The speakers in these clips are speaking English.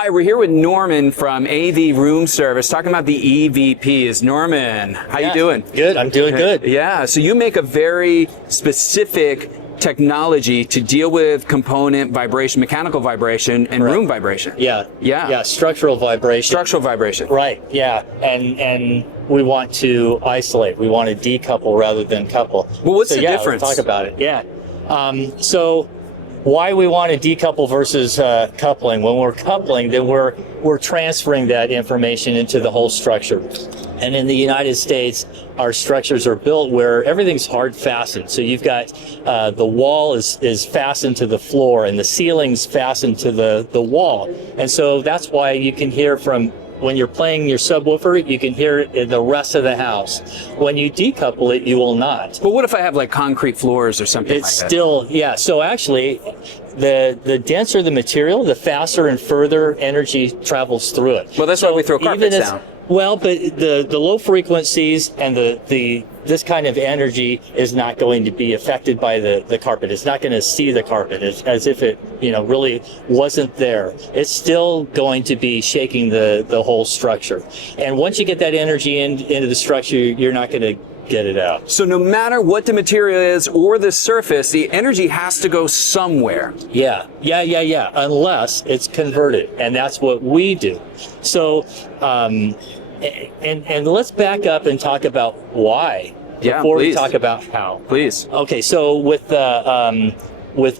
Hi, we're here with Norman from AV Room Service talking about the EVPs. Norman, how you doing? Good, I'm doing good. Yeah, so you make a very specific technology to deal with component vibration, mechanical vibration, and room vibration. Yeah, structural vibration. Structural vibration. Right, yeah, and we want to isolate. We want to decouple rather than couple. Well, what's the difference? Let's talk about it. Yeah, so why we want to decouple versus coupling. When we're coupling, then we're transferring that information into the whole structure. And in the United States, our structures are built where everything's hard fastened. So you've got the wall is fastened to the floor and the ceiling's fastened to the wall. And so that's why you can hear from when you're playing your subwoofer, you can hear it in the rest of the house. When you decouple it, you will not. But what if I have like concrete floors or something like that? It's still, yeah. So actually, the denser the material, the faster and further energy travels through it. Well, that's why we throw carpets down. Well, but the low frequencies and this kind of energy is not going to be affected by the carpet. It's not going to see the carpet as if it, really wasn't there. It's still going to be shaking the whole structure. And once you get that energy into the structure, you're not going to get it out. So no matter what the material is or the surface, the energy has to go somewhere. Yeah. Unless it's converted, and that's what we do. So, and let's back up and talk about why before we talk about how. Please. Okay. So with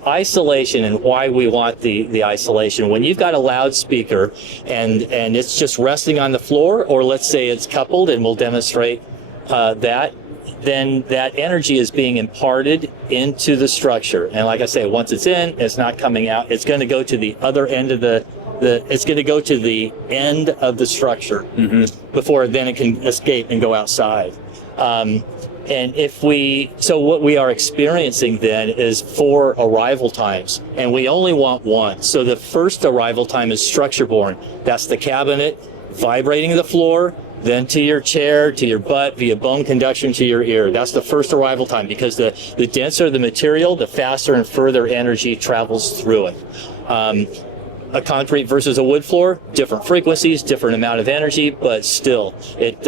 isolation and why we want the isolation, when you've got a loudspeaker and it's just resting on the floor, or let's say it's coupled, and we'll demonstrate that, then that energy is being imparted into the structure. And like I say, once it's in, it's not coming out. It's going to go to the other end of it's going to go to the end of the structure before then it can escape and go outside. And so what we are experiencing then is 4 arrival times, and we only want one. So the first arrival time is structure-borne. That's the cabinet vibrating the floor, then to your chair, to your butt, via bone conduction to your ear. That's the first arrival time, because the denser the material, the faster and further energy travels through it. A concrete versus a wood floor, different frequencies, different amount of energy, but still it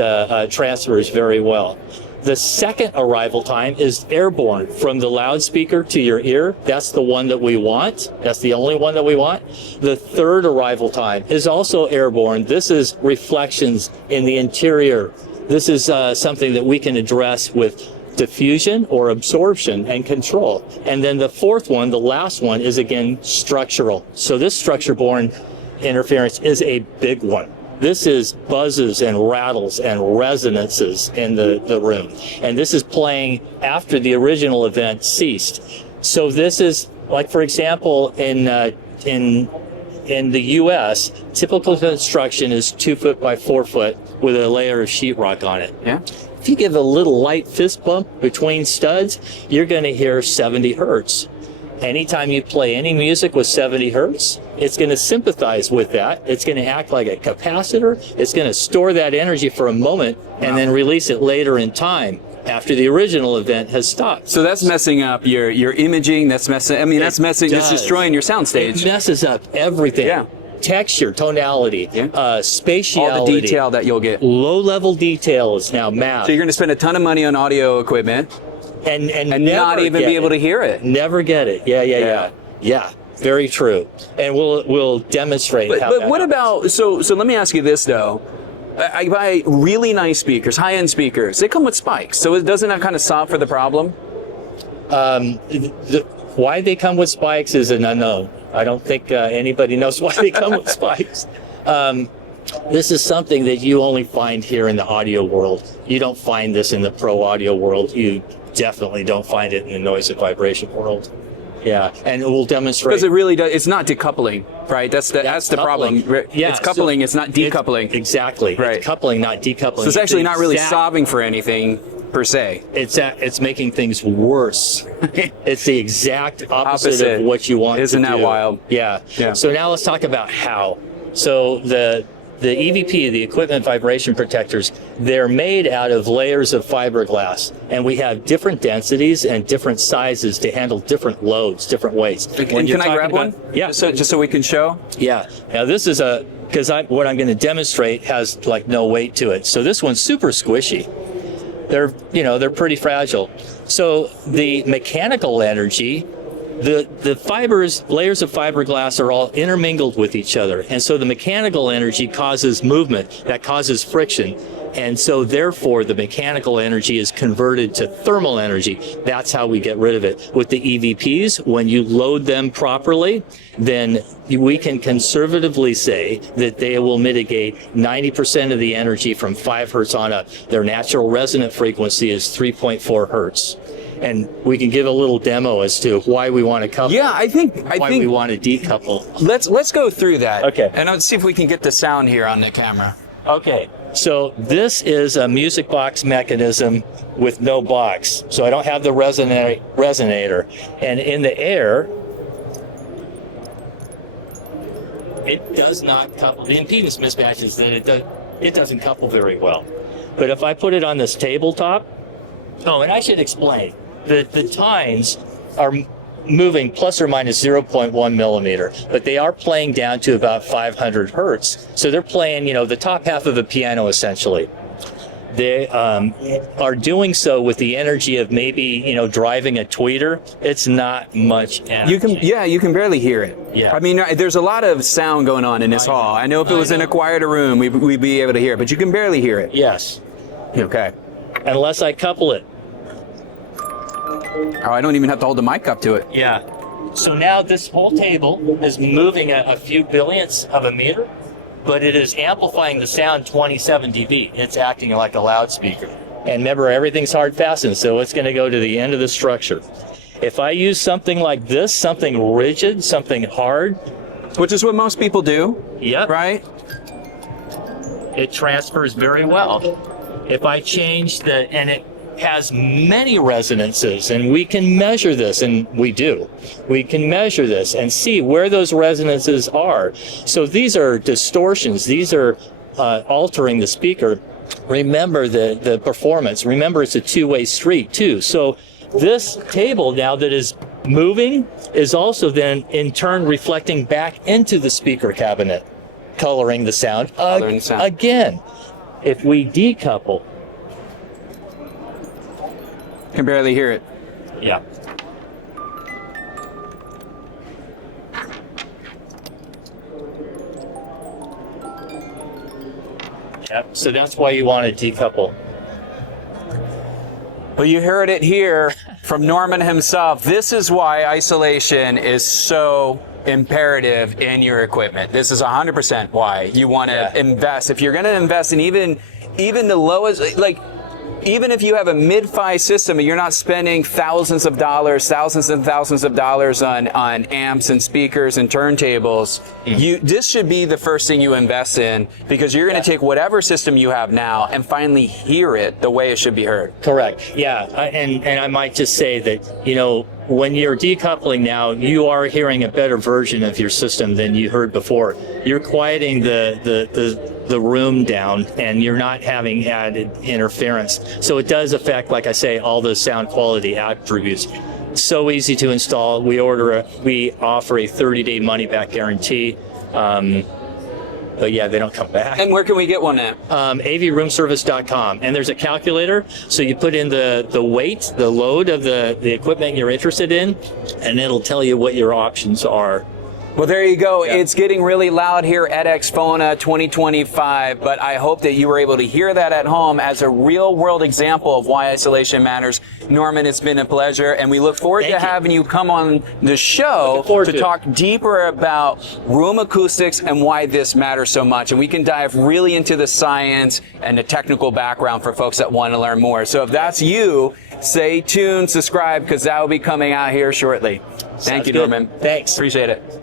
transfers very well. The second arrival time is airborne, from the loudspeaker to your ear. That's the one that we want. That's the only one that we want. The third arrival time is also airborne. This is reflections in the interior. This is something that we can address with diffusion or absorption and control. And then the fourth one, the last one, is again structural. So this structure-borne interference is a big one. This is buzzes and rattles and resonances in the room. And this is playing after the original event ceased. So this is, like, for example, in the U.S., typical construction is 2 foot by 4 foot with a layer of sheetrock on it. Yeah. If you give a little light fist bump between studs, you're going to hear 70 hertz. Anytime you play any music with 70 hertz, it's going to sympathize with that. It's going to act like a capacitor. It's going to store that energy for a moment and then release it later in time after the original event has stopped. So that's messing up your imaging. That's destroying your soundstage. It messes up everything. Yeah. Texture, tonality, spatiality. All the detail that you'll get. Low-level detail is now mapped. So you're going to spend a ton of money on audio equipment. And not even be able to hear it. Never get it. Yeah. Very true. And we'll demonstrate. But what about? So let me ask you this though. I buy really nice speakers, high-end speakers. They come with spikes. So doesn't that kind of solve for the problem? Why they come with spikes is an unknown. I don't think anybody knows why they come with spikes. This is something that you only find here in the audio world. You don't find this in the pro audio world. You definitely don't find it in the noise and vibration world. Yeah, and we'll demonstrate. Because it really does. It's not decoupling, right? That's the problem. Yeah, it's coupling. It's not decoupling. Exactly. Right. It's coupling, not decoupling. So it's actually not really solving for anything per se. It's making things worse. It's the exact opposite of what you want. Isn't to that do. Wild? Yeah. So now let's talk about how. So the EVP, the equipment vibration protectors, they're made out of layers of fiberglass, and we have different densities and different sizes to handle different loads, different weights. And can I grab one? Yeah. Just so we can show. Yeah. Now this is because what I'm going to demonstrate has like no weight to it. So this one's super squishy. They're pretty fragile. So the mechanical energy, the fibers, layers of fiberglass are all intermingled with each other. And so the mechanical energy causes movement, that causes friction. And so therefore the mechanical energy is converted to thermal energy. That's how we get rid of it. With the EVPs, when you load them properly, then we can conservatively say that they will mitigate 90% of the energy from 5 hertz on up. Their natural resonant frequency is 3.4 hertz. And we can give a little demo as to why we want to couple. Yeah, I think we want to decouple. Let's go through that. Okay. And let's see if we can get the sound here on the camera. Okay, so this is a music box mechanism with no box. So I don't have the resonator. And in the air, it does not couple. The impedance mismatch is that it doesn't couple very well. But if I put it on this tabletop, and I should explain, the tines are moving plus or minus 0.1 millimeter, but they are playing down to about 500 hertz. So they're playing, the top half of a piano essentially. They are doing so with the energy of maybe, driving a tweeter. It's not much energy. You can barely hear it. Yeah. I mean, there's a lot of sound going on in this hall. I know if it was in a quieter room, we'd be able to hear it, but you can barely hear it. Yes. Okay. Unless I couple it. Oh, I don't even have to hold the mic up to it. Yeah. So now this whole table is moving a few billionths of a meter, but it is amplifying the sound 27 dB. It's acting like a loudspeaker. And remember, everything's hard fastened, so it's going to go to the end of the structure. If I use something like this, something rigid, something hard. Which is what most people do. Yep. Right? It transfers very well. If I change and it has many resonances, and we can measure this, and we do. We can measure this and see where those resonances are. So these are distortions. These are altering the speaker. Remember the performance. Remember, it's a two-way street too. So this table now that is moving is also then in turn reflecting back into the speaker cabinet, coloring the sound. Again, if we decouple, Can barely hear it. yeah. Yep. So that's why you want to decouple. Well, you heard it here from Norman himself. This is why isolation is so imperative in your equipment. This is 100% why you want to invest. If you're going to invest in even the lowest, even if you have a mid-fi system and you're not spending thousands and thousands of dollars on amps and speakers and turntables, this should be the first thing you invest in, because you're going to take whatever system you have now and finally hear it the way it should be heard. Correct. Yeah. And I might just say that, when you're decoupling now, you are hearing a better version of your system than you heard before. You're quieting the room down, and you're not having added interference. So it does affect, like I say, all the sound quality attributes. So easy to install. We offer a 30-day money-back guarantee. But yeah, they don't come back. And where can we get one at? avroomservice.com. And there's a calculator, so you put in the weight, the load of the equipment you're interested in, and it'll tell you what your options are. Well, there you go. Yeah. It's getting really loud here at Xpona 2025, but I hope that you were able to hear that at home as a real-world example of why isolation matters. Norman, it's been a pleasure, and we look forward to having you come on the show to talk deeper about room acoustics and why this matters so much. And we can dive really into the science and the technical background for folks that want to learn more. So if that's you, stay tuned, subscribe, because that will be coming out here shortly. Thank you, Norman. Thanks. Appreciate it.